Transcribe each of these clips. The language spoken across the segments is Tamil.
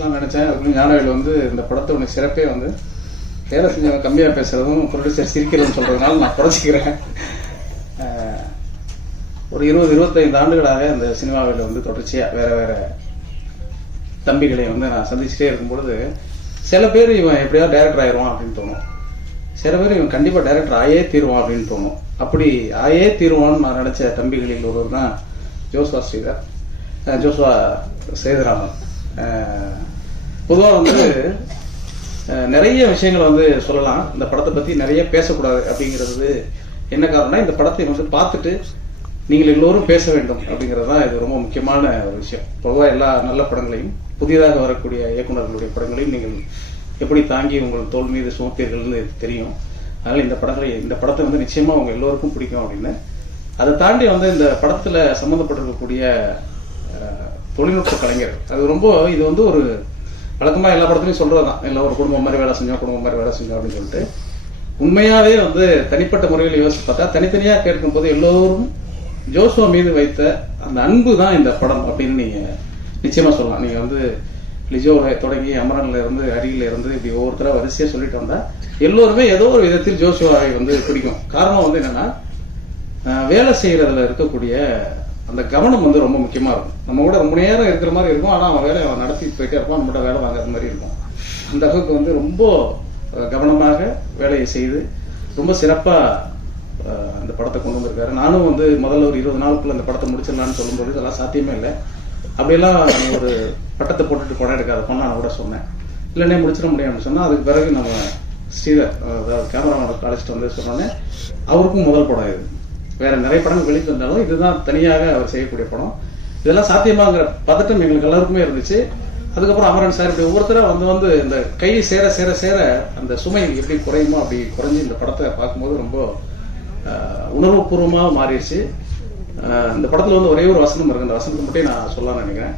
பேசலாம்னு நினைச்சேன். அதுக்குள்ள ஞானவேல் வந்து இந்த படத்தோட சிறப்பே வந்து வேலை செஞ்சவங்க கம்மியாக பேசுறதும் ப்ரொடியூசர் சிரிக்கிறதுன்னு சொல்றதுனால நான் குறைச்சிக்கிறேன். ஒரு 20-25 ஆண்டுகளாக இந்த சினிமாவில் வந்து தொடர்ச்சியாக வேற வேற தம்பிகளை வந்து நான் சந்திச்சுட்டே இருக்கும்பொழுது சில பேர் இவன் எப்படியாவது டைரக்டர் ஆயிடுவான் அப்படின்னு தோணும், சில பேர் இவன் கண்டிப்பாக டைரக்டர் ஆயே தீருவான் அப்படின்னு தோணும். அப்படி ஆயே தீருவான்னு நான் நினைச்ச தம்பிகளில் ஒருவர் தான் ஜோஸ்வா ஸ்ரீதர், ஜோஸ்வா சேதுராமன். பொதுவாக வந்து நிறைய விஷயங்களை வந்து சொல்லலாம், இந்த படத்தை பற்றி நிறைய பேசக்கூடாது அப்படிங்கிறது என்ன காரணம்னா, இந்த படத்தை வந்து பார்த்துட்டு நீங்கள் எல்லோரும் பேச வேண்டும் அப்படிங்கிறது தான் இது ரொம்ப முக்கியமான ஒரு விஷயம். பொதுவாக எல்லா நல்ல படங்களையும் புதிதாக வரக்கூடிய இயக்குநர்களுடைய படங்களையும் நீங்கள் எப்படி தாங்கி உங்கள் தோல் மீது சுமப்பீர்கள்னு தெரியும். அதனால் இந்த படத்தை வந்து நிச்சயமாக அவங்க எல்லோருக்கும் பிடிக்கும் அப்படின்னு. அதை தாண்டி வந்து இந்த படத்தில் சம்மந்தப்பட்டிருக்கக்கூடிய தொழில்நுட்ப கலைஞர் இது வந்து ஒரு வழக்கமாக எல்லா படத்துலையும் சொல்கிறது தான், எல்லாம் ஒரு குடும்பம் மாதிரி வேலை செஞ்சோம் அப்படின்னு சொல்லிட்டு உண்மையாகவே வந்து தனிப்பட்ட முறையில் யோசிச்சு பார்த்தா தனித்தனியாக கேட்கும்போது எல்லோரும் ஜோஸ்வா மீது வைத்த அந்த அன்பு தான் இந்த படம் அப்படின்னு நீங்கள் நிச்சயமாக சொல்லலாம். நீங்கள் வந்து லிஜோவை தொடங்கி அமரன்ல இருந்து அருகில இருந்து இப்படி ஒவ்வொருத்தர வரிசையாக சொல்லிட்டு வந்தால் எல்லோருமே ஏதோ ஒரு விதத்தில் ஜோஸ்வாவை வந்து பிடிக்கும். காரணம் வந்து என்னன்னா, வேலை செய்யறதுல இருக்கக்கூடிய அந்த கவனம் வந்து ரொம்ப முக்கியமாக இருக்கும். நம்ம கூட ரொம்ப நேரம் இருக்கிற மாதிரி இருக்கும், ஆனால் அவன் வேலை அவன் நடத்தி போயிட்டே இருப்பான், நம்மகிட்ட வேலை வாங்குற மாதிரி இருக்கும். அந்த அளவுக்கு வந்து ரொம்ப கவனமாக வேலையை செய்து ரொம்ப சிறப்பாக அந்த படத்தை கொண்டு வந்திருக்காரு. நானும் வந்து முதல்ல ஒரு 20 நாளுக்குள்ள அந்த படத்தை முடிச்சிடலான்னு சொல்லும்போது இதெல்லாம் சாத்தியமே இல்லை, அப்படியெல்லாம் ஒரு பட்டத்தை போட்டுட்டு படம் எடுக்காத பொண்ணு நான் கூட சொன்னேன், இல்லைன்னே முடிச்சிட முடியாதுன்னு சொன்னால் அதுக்கு பிறகு நம்ம ஸ்ரீதர் கேமராமேன் அழைச்சிட்டு வந்து சொன்னோன்னே அவருக்கும் முதல் படம் இது. வேற நிறைய படங்கள் வெளியிட்டு வந்தாலும் இதுதான் தனியாக அவர் செய்யக்கூடிய படம். இதெல்லாம் சாத்தியமாங்கிற பதட்டம் எங்களுக்கு எல்லாருக்குமே இருந்துச்சு. அதுக்கப்புறம் அமரன் சார் இப்படி ஒவ்வொருத்தராக வந்து இந்த கை சேர சேர சேர அந்த சுமை எப்படி குறையுமோ அப்படி குறைஞ்சி இந்த படத்தை பார்க்கும்போது ரொம்ப உணர்வுபூர்வமாக மாறிடுச்சு. இந்த படத்தில் வந்து ஒரே ஒரு வசனம் இருக்கு, அந்த வசனத்தை மட்டும் நான் சொல்லலாம்னு நினைக்கிறேன்.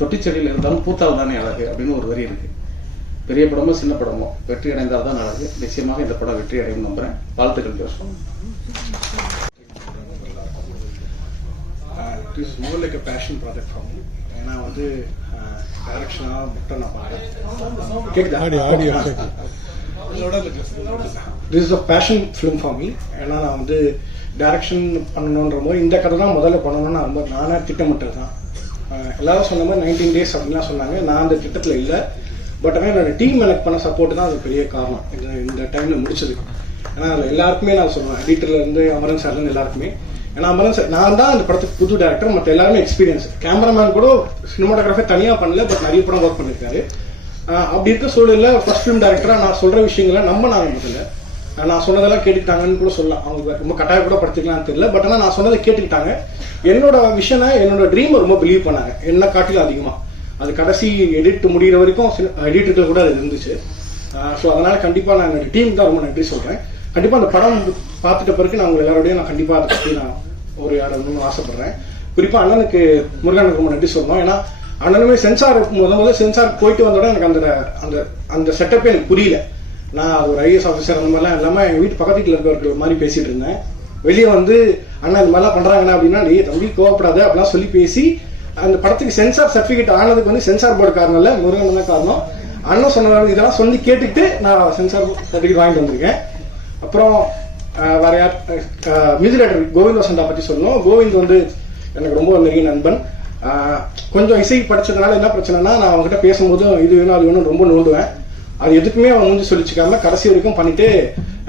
தொட்டி செடியில் இருந்தாலும் பூத்தால் தானே அழகு அப்படின்னு ஒரு வரி இருக்கு. பெரிய படமோ சின்ன படமோ வெற்றி அடைந்தால் தான் அழகு. நிச்சயமாக இந்த படம் வெற்றி அடையும் நம்புறேன். வாழ்த்துக்கள் Joshua. It is more like a passion project for me. ஏன்னா வந்து டைரக்ஷனாக மட்டும் நான் பார்க்குறேன். கேட்குதா? This is a passion film for me. ஏன்னா நான் வந்து டைரக்ஷன் பண்ணணுன்ற போது இந்த கதை தான் முதல்ல பண்ணணும்னு ரொம்ப நானே திட்டமிட்டது தான். எல்லாரும் சொன்ன மாதிரி 19 days அப்படின்லாம் சொன்னாங்க. நான் அந்த திட்டத்தில் இல்லை. பட் ஆனால் என்னோட டீம் எனக்கு பண்ண சப்போர்ட் தான் அது பெரிய காரணம் இந்த டைமில் முடிச்சது. ஏன்னா அதில் எல்லாருக்குமே நான் சொல்லுவேன், எடிட்டர்லேருந்து அமரன் சார்லேருந்து எல்லாருக்குமே. ஏன்னா அமரன் சார் நான் தான் அந்த படத்துக்கு புது டேரக்டர், மற்ற எல்லாருமே எக்ஸ்பீரியன்ஸ். கேமராமேன் கூட சினிமாட்டோகிராஃபர் தனியாக பண்ணல, பட் நிறைய படம் ஒர்க் பண்ணியிருக்காரு. அப்படி இருக்க சூழலில் ஃபர்ஸ்ட் ஃபிலிம் டேரக்டராக நான் சொல்கிற விஷயங்களை நம்பினாங்க. முதல்ல நான் சொன்னதெல்லாம் கேட்டுக்கிட்டாங்கன்னு கூட சொல்லலாம். அவங்க ரொம்ப கட்டாயம் கூட படுத்திக்கலாம்னு தெரியல, பட் ஆனால் நான் சொன்னதை கேட்டுக்கிட்டாங்க. என்னோட விஷனை என்னோட ட்ரீமை ரொம்ப பிலீவ் பண்ணாங்க, என்ன காட்டிலும் அதிகமாக. அது கடைசி எடிட் முடிகிற வரைக்கும் எடிட்டர்கள் கூட அது இருந்துச்சு. ஸோ அதனால கண்டிப்பாக நான் என்னோட டீம் தான் ரொம்ப நன்றி சொல்கிறேன். கண்டிப்பாக அந்த படம் பார்த்துட்ட பிறகு நான் உங்கள் எல்லாரோடையும் நான் கண்டிப்பாக அதை பற்றி நான் ஒரு ஆடணும்னு ஆசைப்படுறேன். குறிப்பாக அண்ணனுக்கு முருகனுக்கு ரொம்ப நன்றி சொல்லணும். ஏன்னா அண்ணனுமே சென்சார் முதல்ல சென்சார் போயிட்டு வந்தோட எனக்கு அந்த அந்த செட்டப்பே எனக்கு புரியல. நான் அது ஒரு ஐஏஎஸ் ஆஃபீஸர் அந்த மாதிரிலாம் இல்லாமல் எங்கள் வீட்டு பக்கத்து வீட்டில் இருக்கிறவர்கள் மாதிரி பேசிகிட்டு இருந்தேன். வெளியே வந்து அண்ணா இந்த மாதிரிலாம் பண்ணுறாங்கன்னா அப்படின்னா நீ தம்பி கோவப்படாது அப்படிலாம் சொல்லி பேசி அந்த படத்துக்கு சென்சார் சர்டிஃபிகேட் ஆனதுக்கு வந்து சென்சார் போர்டு காரணம் இல்லை, முருகன் தான் காரணம். அண்ணன் சொன்ன இதெல்லாம் சொல்லி கேட்டுக்கிட்டு நான் சென்சார் சர்டிஃபிகேட் வாங்கிட்டு வந்திருக்கேன். அப்புறம் வேற யார் மியூசிக் டைரக்டர் கோவிந்த் வசந்தா பற்றி சொல்லணும். கோவிந்த் வந்து எனக்கு ரொம்ப நெருங்கிய நண்பன். கொஞ்சம் இசை படிச்சதுனால என்ன பிரச்சனைனா, நான் அவங்ககிட்ட பேசும்போது இது வேணும் அது வேணும் ரொம்ப நோண்டுவேன். அது எதுக்குமே அவன் மூஞ்சி சொல்லிச்சுக்காம கடைசி வரைக்கும் பண்ணிட்டு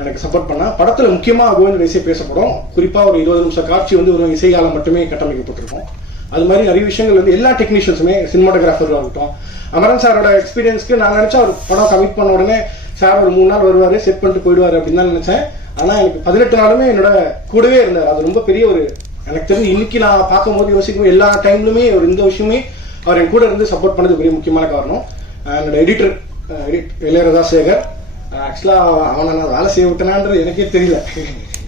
எனக்கு சப்போர்ட் பண்ணான். படத்துல முக்கியமா கோவிந்தோட இசை பேசப்படும். குறிப்பா ஒரு 20 நிமிஷம் காட்சி வந்து ஒரு இசையால மட்டுமே கட்டமைக்கப்பட்டிருக்கும். அது மாதிரி நிறைய விஷயங்கள் வந்து எல்லா டெக்னீஷியன்ஸுமே சினிமாட்டோகிராஃபர் ஆகட்டும். அமரன் சாரோட எக்ஸ்பீரியன்ஸ்க்கு நான் நினைச்சா அவர் படம் கமிட் பண்ண உடனே சார் ஒரு 3 நாள் வருவாரு, செட் பண்ணிட்டு போயிடுவாரு அப்படின்னு தான் நினைச்சேன். ஆனா எனக்கு 18 நாளுமே என்னோட கூடவே இருந்தார். அது ரொம்ப பெரிய ஒரு எனக்கு தெரிஞ்சு இன்னைக்கு நான் பார்க்கும்போது யோசிக்கும் எல்லா டைம்லுமே ஒரு இந்த விஷயமே அவர் என் கூட இருந்து சப்போர்ட் பண்ணது பெரிய முக்கியமான காரணம். என்னோட எடிட்டர் இளையராஜா சேகர். ஆக்சுவலாக அவனை நான் வேலை செய்ய விட்டேனான்றது எனக்கே தெரியல.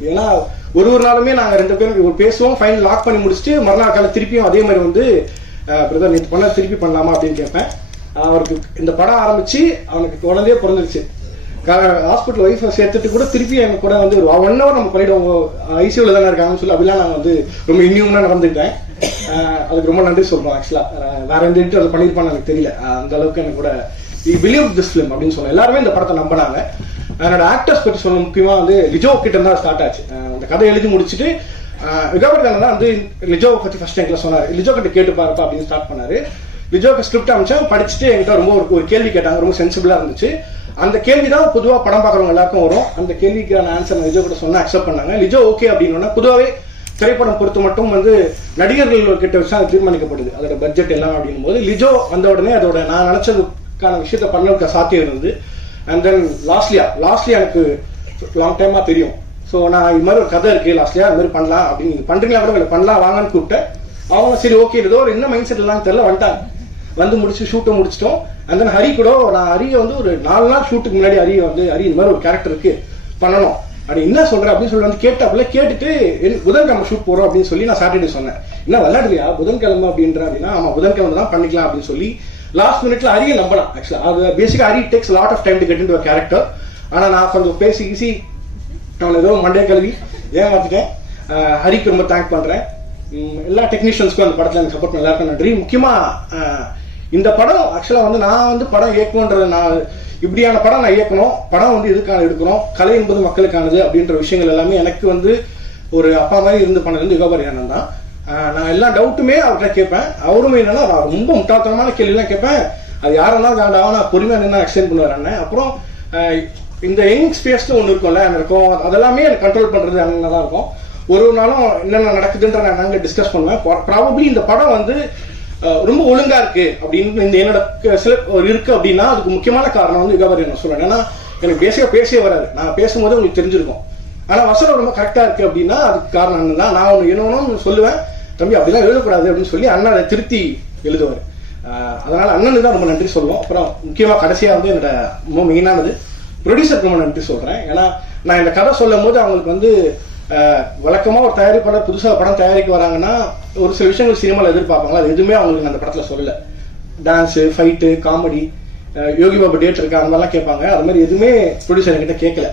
ஏன்னா ஒரு நாளுமே நாங்கள் 2 பேரும் பேசுவோம், ஃபைனல் லாக் பண்ணி முடிச்சுட்டு மறுநாள் காலை திருப்பியும் அதே மாதிரி வந்து பிரதர் நேற்று பண்ண திருப்பி பண்ணலாமா அப்படின்னு கேட்பேன். அவருக்கு இந்த படம் ஆரம்பிச்சு அவனுக்கு குழந்தையே பிறந்துருச்சு. ஹாஸ்பிட்டல் ஒய்ஃபை சேர்த்துட்டு கூட திருப்பி எனக்கு கூட வந்து ஒரு 1 hour நம்ம பண்ணிடுவோம், ஐசியூவில் தானே இருக்காங்கன்னு சொல்லி அப்படிலாம் நான் வந்து ரொம்ப இன்யூமனாக நடந்துக்கிட்டேன். அதுக்கு ரொம்ப நன்றி சொல்றோம். ஆக்சுவலாக வேற எந்த எடிட்டர் அதை பண்ணியிருப்பான்னு எனக்கு தெரியல. அந்த அளவுக்கு எனக்கு கூட பிலீவ் திஸ் ஃபிலிம் அப்படின்னு சொன்னேன். எல்லாருமே இந்த படத்தை நம்பினாங்க. என்னோட ஆக்டர்ஸ் பற்றி சொல்ல முக்கியமாக வந்து லிஜோ கிட்ட தான் ஸ்டார்ட் ஆச்சு. அந்த கதை எழுதி முடிச்சுட்டு விகாபர்கான தான் வந்து லிஜோவை பற்றி ஃபர்ஸ்ட் எங்களை சொன்னார். லிஜோ கிட்ட கேட்டு பாருப்பா அப்படின்னு ஸ்டார்ட் பண்ணாரு. லிஜோக்கு ஸ்கிரிப்ட் அமைச்சேன், படிச்சுட்டு என்கிட்ட ரொம்ப ஒரு கேள்வி கேட்டாங்க, ரொம்ப சென்சிபிளா இருந்துச்சு. அந்த கேள்வி தான் பொதுவாக படம் பார்க்குறவங்க எல்லாருக்கும் வரும். அந்த கேள்விக்கான ஆன்சர் லிஜோ கிட்ட சொன்னா அக்செப்ட் பண்ணாங்க. லிஜோ ஓகே அப்படின்னு பொதுவாகவே திரைப்படம் பொறுத்து மட்டும் வந்து நடிகர்கள் கிட்ட வச்சு அது தீர்மானிக்கப்படுது அதோட பட்ஜெட் எல்லாம் அப்படின்னும் போது லிஜோ வந்த உடனே அதோட நான் நினைச்சதுக்கான விஷயத்த பண்ணதுக்கு சாத்தியம் இருந்தது. அண்ட் தென் லாஸ்ட்லியா எனக்கு லாங் டைமா தெரியும். ஸோ நான் இது மாதிரி ஒரு கதை இருக்கு லாஸ்ட்லியா அது மாதிரி பண்ணலாம் அப்படின்னு நீங்க பண்றீங்களா கூட பண்ணலாம் வாங்கன்னு கூப்பிட்டேன். அவங்க சரி ஓகே ஏதோ ஒரு என்ன மைண்ட் செட் எல்லாம் தெரியல வந்துட்டாங்க. வந்து முடிச்சு ஷூட்டை முடிச்சிட்டோம். அண்ட் தென் ஹரி கூட நான் ஹரியை வந்து ஒரு 4 நாள் ஷூட்டுக்கு முன்னாடி ஹரி இந்த மாதிரி ஒரு கேரக்டர் இருக்கு பண்ணணும் அப்படி என்ன சொல்றேன் அப்படின்னு சொல்லி வந்து கேட்டாப்புல கேட்டுட்டு புதன்கிழமை ஷூட் போறோம் அப்படின்னு சொல்லி நான் சாட்டர்டே சொன்னேன். என்ன விளையாடுறியா புதன்கிழமை அப்படின்ற அப்படின்னா ஆமா புதன்கிழமை தான் பண்ணிக்கலாம் அப்படின்னு சொல்லி லாஸ்ட் மினிட்ல ஹரியை நம்பலாம். ஆக்சுவலா அது பேசிக்கா Hari takes lot of time to get into a character. ஆனா நான் கொஞ்சம் பேசி ஈஸி நான் ஏதோ மண்டே கல்வி ஏமாத்திட்டேன். ஹரிக்கு ரொம்ப தேங்க் பண்றேன். எல்லா டெக்னீஷியன்ஸ்க்கும் அந்த படத்துல எனக்கு சப்போர்ட் எல்லாருக்கும் நன்றி. முக்கியமா இந்த படம் ஆக்சுவலா வந்து நான் வந்து படம் இயக்கணுன்றது நான் இப்படியான படம் நான் இயக்கணும், படம் வந்து எதுக்கான எடுக்கணும், கலை என்பது மக்களுக்கானது அப்படின்ற விஷயங்கள் எல்லாமே எனக்கு வந்து ஒரு அப்பா மாதிரி இருந்து பண்ணது வந்து யுகாபரி அண்ணன் தான். நான் எல்லா டவுட்டுமே அவர்கிட்ட கேட்பேன். அவரும் என்னன்னா ரொம்ப முட்டாள்தனமான கேள்விலாம் கேட்பேன். அது யாரெல்லாம் வேண்டாம் நான் பொறுமையா நின்று எக்ஸ்பிளைன் பண்ணுவார் அண்ணன். அப்புறம் இந்த யங் ஸ்பேஸ்ல ஒன்று இருக்கும்ல இருக்கும் அதெல்லாமே எனக்கு கண்ட்ரோல் பண்றது அண்ணன் தான் இருக்கும். ஒரு நாளும் என்னென்ன நடக்குதுன்ற நான் நாங்கள் டிஸ்கஸ் பண்ணுவேன். ப்ராபப்ளி இந்த படம் வந்து ரொம்ப ஒழுங்கா இருக்கு அப்படின்னு இந்த என்னோட சில இருக்கு அப்படின்னா அதுக்கு முக்கியமான காரணம் வந்து யுகாபரி நான் சொல்றேன். ஏன்னா எனக்கு பேசிக்கா பேசவே வராது, நான் பேசும்போது உங்களுக்கு தெரிஞ்சிருக்கும். ஆனா வசனம் ரொம்ப கரெக்டா இருக்கு அப்படின்னா அதுக்கு காரணம் தான் நான் ஒன்று என்ன சொல்லுவேன், தம்பி அப்படிலாம் எழுதக்கூடாது அப்படின்னு சொல்லி அண்ணன் அதை திருத்தி எழுதுவார். அதனால அண்ணனுக்கு தான் ரொம்ப நன்றி சொல்லுவோம். அப்புறம் முக்கியமா கடைசியா வந்து என்னோட ரொம்ப மெயினானது ப்ரொடியூசருக்கு ரொம்ப நன்றி சொல்றேன். ஏன்னா நான் இந்த கதை சொல்லும் போது அவங்களுக்கு வந்து வழக்கமா ஒரு தயாரிப்பாளர் புதுசா படம் தயாரிக்க வராங்கன்னா ஒரு சில விஷயங்கள் சினிமாவில் எதிர்பார்ப்பாங்க. அது எதுவுமே அவங்களுக்கு அந்த படத்துல சொல்லல. Dance, fight, comedy, Yogi Babu date இருக்கா அந்த மாதிரிலாம் கேட்பாங்க. அது மாதிரி எதுவுமே ப்ரொடியூசர் என்கிட்ட கேட்கல.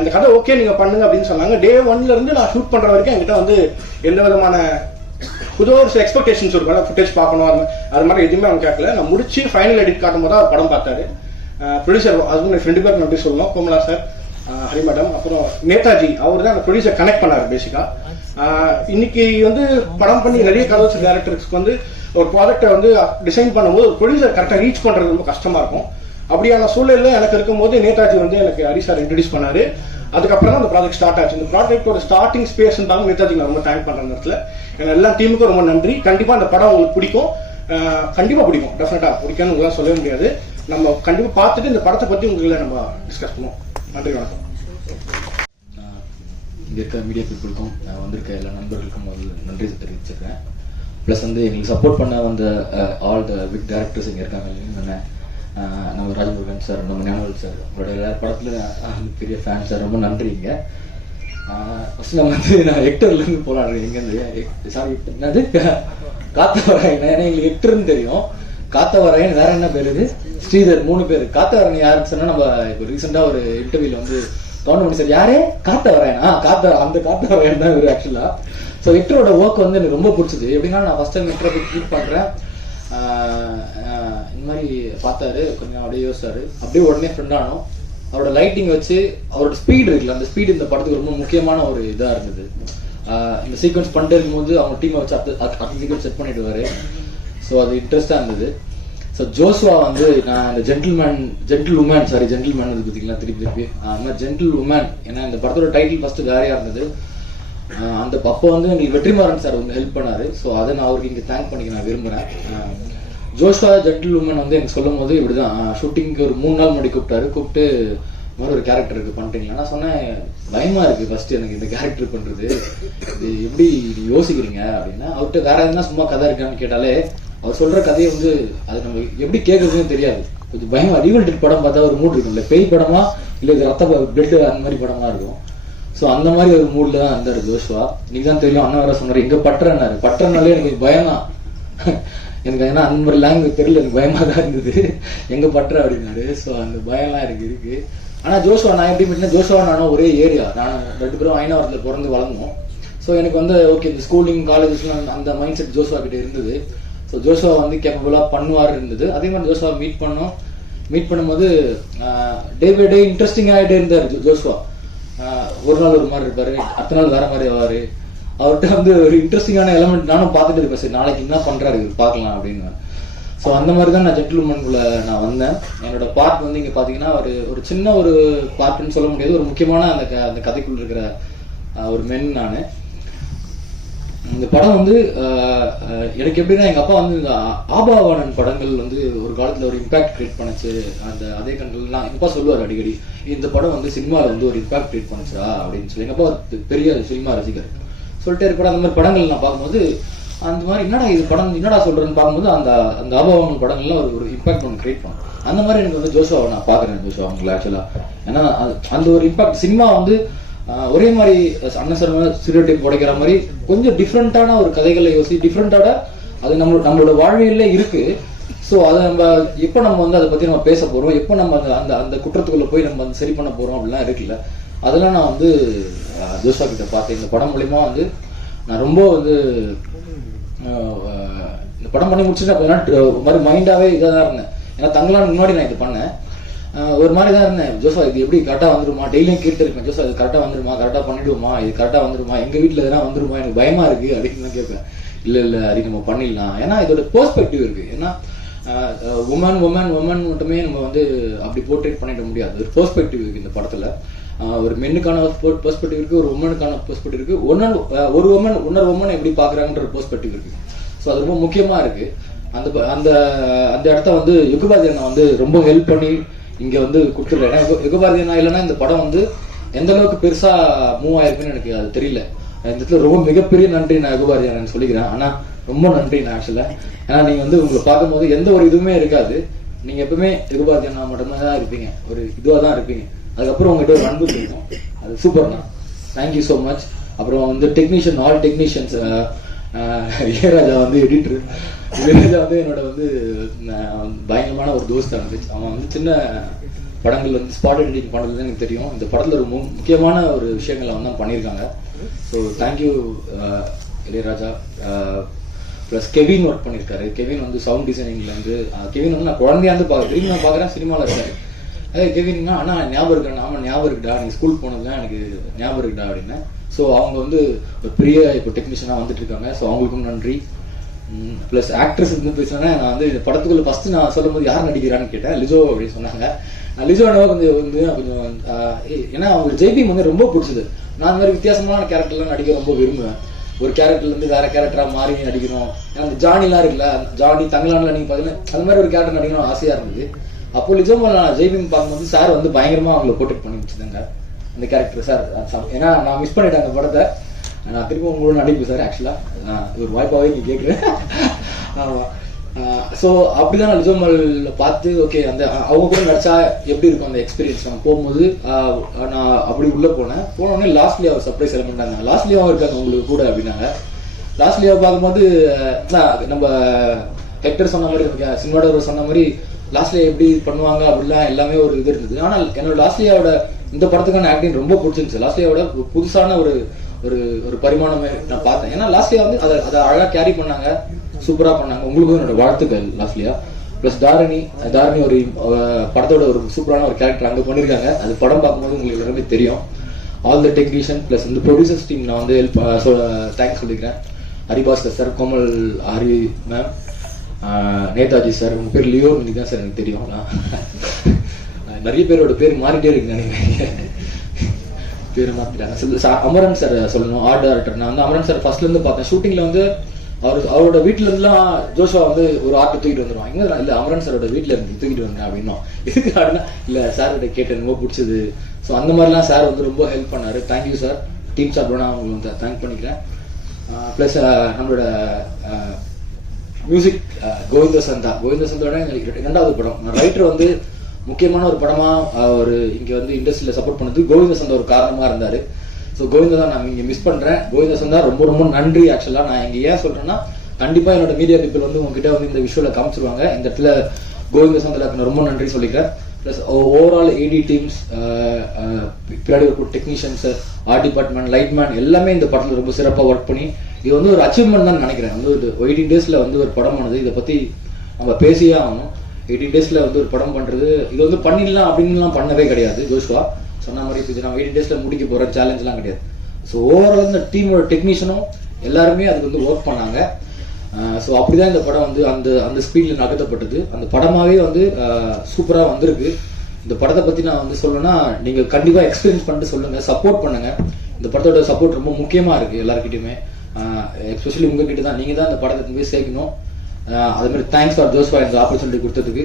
இந்த கதை ஓகே நீங்க பண்ணுங்க அப்படின்னு சொன்னாங்க. டே 1ல இருந்து நான் ஷூட் பண்ற வரைக்கும் என்கிட்ட வந்து எந்த விதமான புது ஒரு சில எக்ஸ்பெக்டேஷன்ஸ் இருக்கும், ஃபுட்டேஜ் பார்க்கணும் அது மாதிரி எதுவுமே அவங்க கேட்கல. நான் முடிச்சு ஃபைனல் எடிட் காட்டும் போது அவர் படம் பார்த்தாரு. ப்ரொடியூசர் அதுவும் 2 பேருக்கு நன்றி சொல்லணும், கோமலா சார், ஹரி மேடம், அப்புறம் நேதாஜி. அவர் தான் அந்த ப்ரொடியூசர் கனெக்ட் பண்ணாரு. பேசிக்கா இன்னைக்கு வந்து படம் பண்ணி நிறைய கலர்ஸ் டேரக்டர்ஸ்க்கு வந்து ஒரு ப்ராடக்டை வந்து டிசைன் பண்ணும்போது ஒரு ப்ரொடியூசர் கரெக்டாக ரீச் பண்றது ரொம்ப கஷ்டமா இருக்கும். அப்படியான சூழல்ல எனக்கு இருக்கும்போது நேதாஜி வந்து எனக்கு ஹரி சார் இன்ட்ரடியூஸ் பண்ணாரு. அதுக்கப்புறம் தான் அந்த ப்ராஜெக்ட் ஸ்டார்ட் ஆச்சு. இந்த ப்ராஜெக்டோட ஸ்டார்டிங் ஸ்பேஸ் இருந்தாலும் நேதாஜி நான் ரொம்ப தேங்க் பண்ற இடத்துல எல்லா டீமுக்கும் ரொம்ப நன்றி. கண்டிப்பா அந்த படம் உங்களுக்கு பிடிக்கும், கண்டிப்பா பிடிக்கும், டெஃபினட்டா பிடிக்கும்னு உங்களால் சொல்லவே முடியாது. நம்ம கண்டிப்பா பார்த்துட்டு இந்த படத்தை பத்தி உங்களை நம்ம டிஸ்கஸ் பண்ணுவோம். நன்றி, வணக்கம். இங்கே இருக்க மீடியா பீப்புளுக்கும் வந்திருக்க எல்லா நண்பர்களுக்கும் நன்றி தெரிவிச்சிருக்கேன். ப்ளஸ் வந்து எங்களுக்கு சப்போர்ட் பண்ண வந்த ஆல் த பிக் டேரக்டர்ஸ் இங்கே இருக்காங்க இல்லைன்னு நம்ம ராஜமுருகன் சார், நம்ம ஞானவேல் சார், உங்களோட எல்லா படத்தில் பெரிய ஃபேன் சார், ரொம்ப நன்றிங்க. ஃபர்ஸ்ட் நம்ம வந்து நான் ஹெக்டர்லேருந்து போராடுறேன். எங்கேருந்து சாரி என்னது காத்தவராயன், ஏன்னா எங்களுக்கு ஹெக்டர்னு தெரியும். காத்தவராயன் வேற என்ன பேர் இது ஸ்ரீதர், 3 பேர். காத்தவராயன் யாருன்னு சொன்னா நம்ம இப்போ ரீசெண்டாக ஒரு இன்டர்வியூல வந்து கவுண்ட் சார் யாரே காத்தவராயனா அந்த காத்தவராயன் தான் இவர் ஆக்சுவலா. ஸோ ஹெக்டரோட ஒர்க் வந்து எனக்கு ரொம்ப பிடிச்சது. எப்படின்னா நான் ஃபர்ஸ்ட் டைம் ஹெக்டரை போய் ட்ரீட் பண்றேன். இந்த மாதிரி பார்த்தாரு, கொஞ்சம் அப்படியே யோசிச்சாரு, அப்படியே உடனே ஃப்ரெண்ட் ஆனோம். அவரோட லைட்டிங் வச்சு அவரோட ஸ்பீடு இருக்குல்ல, அந்த ஸ்பீடு இந்த படத்துக்கு ரொம்ப முக்கியமான ஒரு இதாக இருந்தது. இந்த சீக்வன்ஸ் பண்ணிட்டு இருக்கும்போது அவங்க டீமை வச்சு அடுத்த சீக்வன்ஸ் செட் பண்ணிடுவாரு. ஸோ அது இன்ட்ரெஸ்டாக இருந்தது. ஸோ ஜோஸ்வா வந்து நான் அந்த ஜென்டில் உமன் பார்த்தீங்களா திருப்பி அந்த ஜென்டில் உமன், ஏன்னா இந்த படத்தோட டைட்டில் ஃபர்ஸ்ட் வேறையா இருந்தது. அந்த அப்போ வந்து எங்களுக்கு வெற்றிமாறன் சார் வந்து ஹெல்ப் பண்ணாரு. ஸோ அதை நான் அவருக்கு இங்கே தேங்க் பண்ணிக்க நான் விரும்புகிறேன். ஜோஸ்வா ஜென்டில் உமன் வந்து எனக்கு சொல்லும் போது இப்படிதான் ஷூட்டிங்க்கு ஒரு 3 நாள் முன்னாடி கூப்பிட்டு மாதிரி ஒரு கேரக்டர் இருக்கு பண்ணிட்டீங்களா. நான் சொன்னேன் பயமா இருக்கு ஃபர்ஸ்ட் எனக்கு இந்த கேரக்டர் பண்றது, இது எப்படி யோசிக்கிறீங்க அப்படின்னா. அவர்கிட்ட வேற எதுனா சும்மா கதை இருக்கான்னு கேட்டாலே அவர் சொல்ற கதையை வந்து அது நம்ம எப்படி கேட்கறதுன்னு தெரியாது. கொஞ்சம் பயமா ரிவல்ட் படம் பார்த்தா ஒரு மூட் இருக்கும், இல்லை பேய் படமா இல்லை இது ரத்த பிளட் அந்த மாதிரி படமா இருக்கும். ஸோ அந்த மாதிரி ஒரு மூட்ல தான் இருந்தாரு ஜோஸ்வா. இன்னைக்கு தான் தெரியும், அண்ணன் வேற சொன்னாரு இங்க பட்டறனாலே எனக்கு பயம் தான். எனக்கு ஏன்னா அந்த லாங்குவேஜ் தெரியல, எனக்கு பயமா தான் இருந்தது எங்க பற்ற அப்படின்னாரு. ஸோ அந்த பயம்லாம் எனக்கு இருக்கு. ஆனா ஜோஷுவா நான் எப்படி பண்ணேன், ஜோஷுவா நானும் ஒரே ஏரியா, நான் 2 பேரும் ஐநாவரத்துல பிறந்து வளர்ந்தோம். ஸோ எனக்கு வந்து ஓகே இந்த ஸ்கூலிங் காலேஜஸ்லாம் அந்த மைண்ட் செட் ஜோஷுவா கிட்ட இருந்தது. ஸோ ஜோஷுவா வந்து கேப்பபிளா பண்ணுவார் இருந்தது. அதே மாதிரி ஜோஷுவா மீட் பண்ணும்போது டே பை டே இன்ட்ரெஸ்டிங் ஆகிட்டே இருந்தார் ஜோஷுவா. ஒரு நாள் ஒரு மாதிரி இருப்பாரு, அடுத்த நாள் வேற மாதிரி ஆவாரு. அவர்கிட்ட வந்து ஒரு இன்ட்ரெஸ்டிங்கான எலமெண்ட் நானும் பார்த்துட்டு இருப்பேன், சரி நாளைக்கு என்ன பண்றாரு பார்க்கலாம் அப்படின்னு. ஸோ அந்த மாதிரி தான் நான் ஜென்டில்மேன்குள்ள நான் வந்தேன். என்னோட பார்ட் வந்து இங்க பாத்தீங்கன்னா ஒரு சின்ன ஒரு பார்ட்னு சொல்ல முடியாது, ஒரு முக்கியமான அந்த கதைக்குள்ள இருக்கிற ஒரு மென் நான். இந்த படம் வந்து எனக்கு எப்படின்னா, எங்க அப்பா வந்து இந்த ஆபாவானன் படங்கள் வந்து ஒரு காலத்துல ஒரு இம்பாக்ட் கிரியேட் பண்ணுச்சு. அதே கண்கள்லாம் எங்க அப்பா சொல்லுவார் அடிக்கடி, இந்த படம் வந்து சினிமாவில் வந்து ஒரு இம்பாக்ட் கிரியேட் பண்ணுச்சா அப்படின்னு சொல்லி. எங்க அப்பா பெரிய சினிமா ரசிகர் சொல்லிட்டே இருப்பாரு. அந்த மாதிரி படங்கள் நான் பார்க்கும்போது அந்த மாதிரி என்னடா இது படம் என்னடா சொல்றேன்னு பார்க்கும்போது அந்த ஆபாவானன் படங்கள்லாம் ஒரு இம்பாக்ட் ஒன்று கிரியேட் பண்ணும். அந்த மாதிரி எனக்கு வந்து ஜோஷுவாவை நான் பாக்குறேன். ஜோஷுவா அவங்களை ஆக்சுவலா ஏன்னா அந்த ஒரு இம்பாக்ட் சினிமா வந்து ஒரே மாதிரி அன்னசரமா ஸ்டீரியோடைப் உடைக்கிற மாதிரி கொஞ்சம் டிஃப்ரெண்டான ஒரு கதைகளை யோசி, டிஃப்ரெண்டான அது நம்மளோட வாழ்வியல்ல இருக்கு. ஸோ அதை எப்போ நம்ம வந்து அதை பத்தி நம்ம பேச போறோம், எப்போ நம்ம அந்த குற்றத்துக்குள்ள போய் நம்ம வந்து சரி பண்ண போறோம் அப்படிலாம் இருக்குல்ல, அதெல்லாம் நான் வந்து ஜோஷுவா கிட்ட பார்த்தேன். இந்த படம் மூலியமா வந்து நான் ரொம்ப வந்து இந்த படம் பண்ணி முடிச்சுட்டு ஒரு மாதிரி மைண்டாவே இதாக தான் இருந்தேன். ஏன்னா தங்கலான்னு முன்னாடி நான் இது பண்ணேன், ஒரு மாதிரி தான் இருந்தேன். ஜோஷுவா இது எப்படி கரெக்டாக வந்துருமா, டெய்லியும் கேட்டு இருக்கேன், ஜோஷுவா இது கரெக்டாக வந்துருமா, கரெக்டாக பண்ணிடுவோமா, இது கரெக்டாக வந்துருமா, எங்கள் வீட்டில் எதனா வந்துருமா, எனக்கு பயமா இருக்கு அப்படின்னு தான் கேட்பேன். இல்லை அது நம்ம பண்ணிடலாம். ஏன்னா இதோட பெர்ஸ்பெக்டிவ் இருக்கு. ஏன்னா உமன் மட்டுமே நம்ம வந்து அப்படி போர்ட்ரேட் பண்ணிட முடியாது. ஒரு பெர்ஸ்பெக்டிவ் இருக்கு இந்த படத்துல. ஒரு மென்னுக்கான பெர்ஸ்பெக்டிவ் இருக்கு, ஒரு உமனுக்கான பெர்ஸ்பெக்டிவ் இருக்கு, ஒரு உமன் இன்னொரு உமன் எப்படி பாக்குறாங்கன்ற பெர்ஸ்பெக்டிவ் இருக்கு. ஸோ அது ரொம்ப முக்கியமா இருக்கு. அந்த இடத்த வந்து யுகபாரதி அண்ணா வந்து ரொம்ப ஹெல்ப் பண்ணி இங்க வந்து கொடுத்துருக்காரு. ஏன்னா யுகபாரதி அண்ணா இல்லைன்னா இந்த படம் வந்து எந்த அளவுக்கு பெருசா மூவ் ஆயிருக்குன்னு எனக்கு அது தெரியல. இந்த இடத்துல ரொம்ப மிகப்பெரிய நன்றி நான் யுகபாரதி அண்ணா சொல்லிக்கிறேன். ஆனா ரொம்ப நன்றி நான் ஆக்சுவலா. ஏன்னா நீங்க வந்து உங்களை பார்க்கும்போது எந்த ஒரு இதுவுமே இருக்காது, நீங்க எப்பவுமே யுகபாரதி அண்ணா மட்டும்தான் தான் இருப்பீங்க, ஒரு இதுவா தான் இருப்பீங்க. அதுக்கப்புறம் உங்ககிட்ட ஒரு அன்பு இருக்கும், அது சூப்பர்ண்ணா, தேங்க்யூ ஸோ மச். அப்புறம் வந்து ஆல் டெக்னீஷியன்ஸ், இளையராஜா வந்து எடிட்டர், இளையராஜா வந்து என்னோட வந்து பயங்கரமான ஒரு தோஸ்தா இருந்துச்சு. அவன் வந்து சின்ன படங்கள் வந்து ஸ்பாட் எடிட்டிங் பண்ணுறது எனக்கு தெரியும். இந்த படத்துல ஒரு முக்கியமான ஒரு விஷயங்களை வந்து பண்ணியிருக்காங்க. So thank you Ilaiyaraaja. Plus Kevin work பண்ணியிருக்காரு. கெவின் வந்து சவுண்ட் டிசைனிங்ல இருந்து, கெவின் வந்து நான் குழந்தையா வந்து திரும்பி நான் பார்க்குறேன் சினிமாவில் இருக்காரு. கெவின்னா அண்ணா ஞாபகம் இருக்கா, ஆமா ஞாபகம் இருக்குடா, நீ ஸ்கூல் போனதுலாம் எனக்கு ஞாபகம் இருக்குடா அப்படின்னு. ஸோ அவங்க வந்து ஒரு பெரிய இப்போ டெக்னீஷியனாக வந்துட்டு இருக்காங்க. ஸோ அவங்களுக்கும் நன்றி. ப்ளஸ் ஆக்ட்ரஸ் வந்து பேசுனா, நான் வந்து இந்த படத்துக்குள்ள ஃபர்ஸ்ட் நான் சொல்லும் போது யார் நடிக்கிறான்னு கேட்டேன், லிஜோ அப்படின்னு சொன்னாங்க. லிஜோ அண்ணா கொஞ்சம் ஏன்னா அவங்க ஜெய்பீம் வந்து ரொம்ப பிடிச்சது. நான் இந்த மாதிரி வித்தியாசமான கேரக்டர்லாம் நடிக்க ரொம்ப விரும்புவேன். ஒரு கேரக்டர்ல இருந்து வேற கேரக்டரா மாறி நடிக்கணும். ஏன்னா அந்த ஜானிலாம் இருக்குல்ல, ஜானி தங்கலான்ல நீங்க பாத்தீங்கன்னா அந்த மாதிரி ஒரு கேரக்டர் நடிக்கணும் ஆசையா இருந்தது. அப்போ லிஜோ நான் ஜெய்பீம் பார்க்கும்போது சார் வந்து பயங்கரமா அவங்களை போர்ட்ரேட் பண்ணி வச்சுருந்தாங்க அந்த கேரக்டர். சார் ஏன்னா நான் மிஸ் பண்ணிட்டேன் அந்த படத்தை, நான் திரும்ப உங்களோட நடிப்பு சார். ஆக்சுவலா ஒரு வாய்ப்பாவே நீங்க கேட்குறேன். ஆமா. ஸோ அப்படிதான் நான் லிஜோமல் பார்த்து ஓகே அந்த அவங்க கூட நடிச்சா எப்படி இருக்கும் அந்த எக்ஸ்பீரியன்ஸ். நான் போகும்போது நான் அப்படி உள்ள போனோடனே லாஸ்ட்லி அவர் சர்ப்ரைஸ் எல்லாம் பண்ணாங்க. லாஸ்ட்லியாவும் இருக்காங்க உங்களுக்கு கூட அப்படின்னாங்க. லாஸ்ட்லியாவை பார்க்கும்போது நம்ம ஹெக்டர் சொன்ன மாதிரி, சினிமாடோர் சொன்ன மாதிரி லாஸ்ட்லியா எப்படி பண்ணுவாங்க அப்படிலாம் எல்லாமே ஒரு இது இருந்தது. ஆனால் என்னோட லாஸ்ட்லியாவோட இந்த படத்துக்கான ஆக்டிங் ரொம்ப பிடிச்சிருந்துச்சு. லாஸ்ட்லியாவோட புதுசான ஒரு பரிமாணமே நான் பார்த்தேன். ஏன்னா லாஸ்ட்லியா வந்து அதை அழகா கேரி பண்ணாங்க, சூப்பரா பண்ணாங்க. உங்களுக்கும் என்னோட வாழ்த்துக்கள் லாஸ்ட்லியா. பிளஸ் தாரணி ஒரு படத்தோட ஒரு சூப்பரான ஒரு கேரக்டர் அங்க பண்ணிருக்காங்க. அது படம் பார்க்கும்போது உங்களுக்கு எல்லாருமே தெரியும். ஆல் த டெக்னீஷியன் பிளஸ் இந்த ப்ரொடியூசர்ஸ் டீம் நான் வந்து தேங்க்ஸ் சொல்லிக்கிறேன். Haribhaskar sir, Komal Hari ma'am, Netaji sir. உங்க பேர் லியோ தான் சார் எனக்கு தெரியும். நிறைய பேரோட பேர் மாறிட்டே இருக்கு நினைக்கிறேன், பேர் மாத்திட்டாங்க. அமரன் சார் சொல்லணும், ஆர்ட் டைரக்டர். நான் வந்து அமரன் சார் ஃபர்ஸ்ட்ல இருந்து பார்த்தேன். ஷூட்டிங்ல வந்து அவரோட வீட்டுல இருந்துலாம் ஜோஷுவா வந்து ஒரு ஆர்ட் தூக்கிட்டு வந்துருவான். எங்க இல்ல அமரன் சாரோட வீட்டுல இருந்து தூக்கிட்டு வந்தேன் அப்படின்னா, இதுக்கு ஆடுனா இல்ல சார்கிட்ட கேட்டேன், ரொம்ப பிடிச்சது. ஸோ அந்த மாதிரிலாம் சார் வந்து ரொம்ப ஹெல்ப் பண்ணாரு. Thank you sir. டீம் சார்போட அவங்களுக்கு வந்து தேங்க் பண்ணிக்கிறேன். பிளஸ் நம்மளோட மியூசிக் கோவிந்த சந்தாவோட இரண்டாவது படம். ரைட்டர் வந்து முக்கியமான ஒரு படமா ஒரு இங்க வந்து இண்டஸ்ட்ரியில சப்போர்ட் பண்ணது கோவிந்த சந்தா ஒரு காரணமா இருந்தாரு. ஸோ கோவிந்தா தான் நான் இங்க மிஸ் பண்றேன். கோவிந்த சந்தா ரொம்ப ரொம்ப நன்றி. ஆக்சுவலா நான் இங்க ஏன் சொல்றேன்னா, கண்டிப்பா என்னோட மீடியா பீப்புள் வந்து உங்ககிட்ட வந்து இந்த விஷுவலை காமிச்சிருவாங்க. இந்த இடத்துல கோவிந்த சந்தாக்கு நான் ரொம்ப நன்றி சொல்லிக்கிறேன். ப்ளஸ் ஓவரால் ஏடி டீம்ஸ், பின்னாடி ஒரு டெக்னீஷியன்ஸ், ஆர்ட் டிபார்ட்மெண்ட், லைட்மேன் எல்லாமே இந்த படத்தில் ரொம்ப சிறப்பாக ஒர்க் பண்ணி இது வந்து ஒரு அச்சீவ்மெண்ட் தான் நினைக்கிறேன். வந்து ஒரு 18 daysல வந்து ஒரு படம் பண்ணது, இதை பற்றி நம்ம பேசியே ஆகணும். 18 daysல வந்து ஒரு படம் பண்ணுறது, இது வந்து பண்ணிடலாம் அப்படின்லாம் பண்ணவே கிடையாது. ஜோஷ்வா சொன்ன மாதிரி இப்போ நான் 18 daysல முடிக்க போகிற சேலஞ்செலாம் கிடையாது. ஸோ ஓவரால் இந்த டீமோட டெக்னீஷியனும் எல்லாருமே அதுக்கு வந்து ஒர்க் பண்ணாங்க. ஸோ அப்படிதான் இந்த படம் வந்து அந்த அந்த ஸ்பீடில் நகர்த்தப்பட்டது. அந்த படமாகவே வந்து சூப்பராக வந்திருக்கு. இந்த படத்தை பற்றி நான் வந்து சொல்லணும்னா நீங்கள் கண்டிப்பாக எக்ஸ்பீரியன்ஸ் பண்ணிட்டு சொல்லுங்கள், சப்போர்ட் பண்ணுங்கள். இந்த படத்தோட சப்போர்ட் ரொம்ப முக்கியமாக இருக்குது எல்லாருக்கிட்டையுமே, எஸ்பெஷலி உங்ககிட்ட தான். நீங்கள் தான் இந்த படத்தை போய் சேர்க்கணும். அதே மாதிரி தேங்க்ஸ் ஃபார் ஜோஸ்வா இந்த ஆப்பர்ச்சுனிட்டி கொடுத்ததுக்கு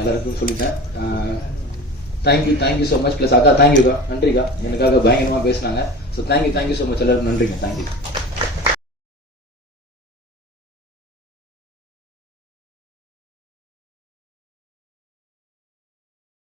எல்லாருக்கும் சொல்லிட்டேன். Thank you so much. ப்ளஸ் அக்கா தேங்க்யூக்கா, நன்றிக்கா, எனக்காக பயங்கரமாக பேசினாங்க. ஸோ தேங்க்யூ ஸோ மச் எல்லாருக்கும் நன்றிங்க. தேங்க்யூ.